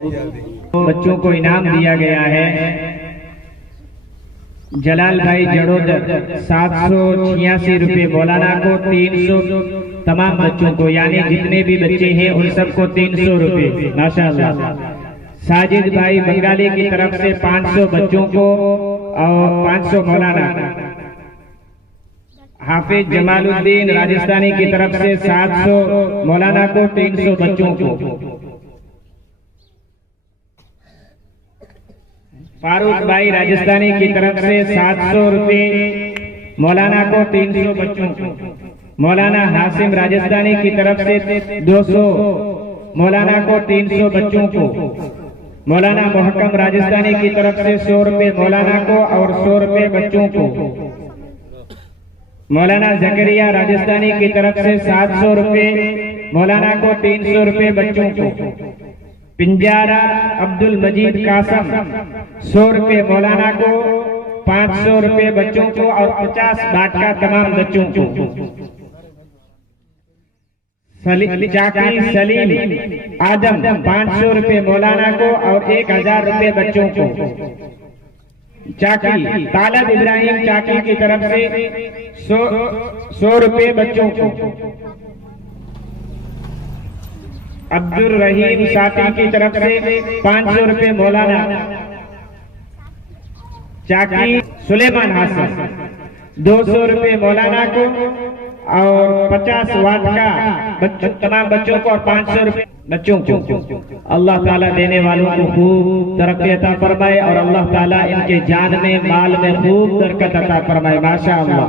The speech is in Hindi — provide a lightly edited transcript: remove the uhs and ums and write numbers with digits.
बच्चों को इनाम दिया गया है। जलाल भाई जड़ोदर 786 रुपये, मौलाना को 300, तमाम बच्चों को यानी जितने भी बच्चे हैं उन सबको 300 रुपये माशाअल्लाह। साजिद भाई बंगाली की तरफ से 500 बच्चों को और 500 मौलाना। हाफिज जमालुद्दीन राजस्थानी की तरफ से 700 मौलाना को, 300 बच्चों को। फारूक भाई राजस्थानी की तरफ से 700 रुपये, मौलाना को 300 बच्चों को। मौलाना हासिम राजस्थानी की तरफ से 200, मौलाना को 300 बच्चों को। मौलाना मोहकम राजस्थानी की तरफ से 100 रुपये मौलाना को और 100 रुपये बच्चों को। मौलाना जकरिया राजस्थानी की तरफ से 700 रुपये, मौलाना को 300 रुपये बच्चों को। पिंजारा अब्दुल मजीद कासम 100 रुपये मौलाना को, 500 रुपये बच्चों को और 50 बाटका तमाम बच्चों को। चाकी सलीम आदम 500 रुपये मौलाना को और 1000 रुपये बच्चों को। चाकी तालब इब्राहिम चाकी की तरफ से 100 रुपये बच्चों को। अब्दुल रहीम साथी की तरफ से 500 रुपये मौलाना। चाकी सुलेमान हासन 200 रुपये मौलाना को और 50 वाट का तमाम बच्चों को और 500 रुपये बच्चों को। अल्लाह ताला देने वालों को खूब तरक्की अता फरमाए और अल्लाह ताला इनके जान में माल में खूब बरकत अता फरमाए माशाअल्लाह।